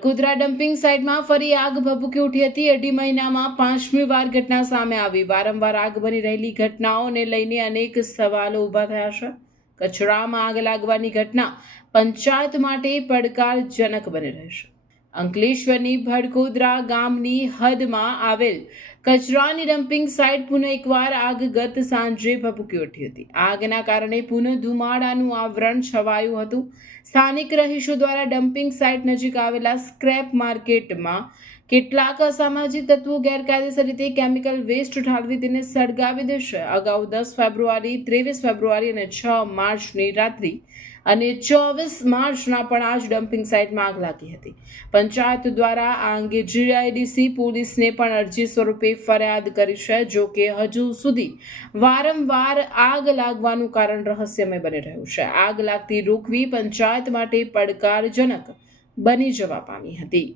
બરકુદરા dumping સાઇટમાં ફરી આગ ભભૂકી ઉઠી હતી। અઢી મહિનામાં 5મી વાર ઘટના સામે આવી। વારંવાર આગ બની રહેલી ઘટનાઓને લઈને અનેક સવાલો ઊભા થયા છે। કચરામાં આગ લાગવાની ઘટના પંચાયત માટે પડકારજનક બની રહેશે। અંકલેશ્વરની બરકુદરા ગામની હદમાં આવેલ કચરાની ડમ્પિંગ સાઇટ પુનઃ એકવાર આગ ગત સાંજે ભભૂકી ઉઠી હતી। આગના કારણે પુનઃ ધુમાડાનું આવરણ છવાયું હતું। સ્થાનિક રહીશો દ્વારા ડમ્પિંગ સાઇટ નજીક આવેલા સ્ક્રેપ માર્કેટમાં કેટલાક અસામાજિક તત્વો ગેરકાયદેસર રીતે કેમિકલ વેસ્ટ ઠાલવી તેને સળગાવી દેશે। અગાઉ 10 ફેબ્રુઆરી, 23 ફેબ્રુઆરી અને 6 માર્ચની રાત્રિ અને 24 માર્ચના પણ આ જ ડમ્પિંગ સાઇટમાં આગ લાગી હતી। પંચાયત દ્વારા આ અંગે જીઆઈડીસી પોલીસને પણ અરજી સ્વરૂપે ફરિયાદ કરી છે। જો કે હજુ સુધી વારંવાર આગ લાગવાનું કારણ રહસ્યમય બની રહ્યું છે। આગ લાગતી રોકવી પંચાયત માટે પડકારજનક બની જવા પામી હતી।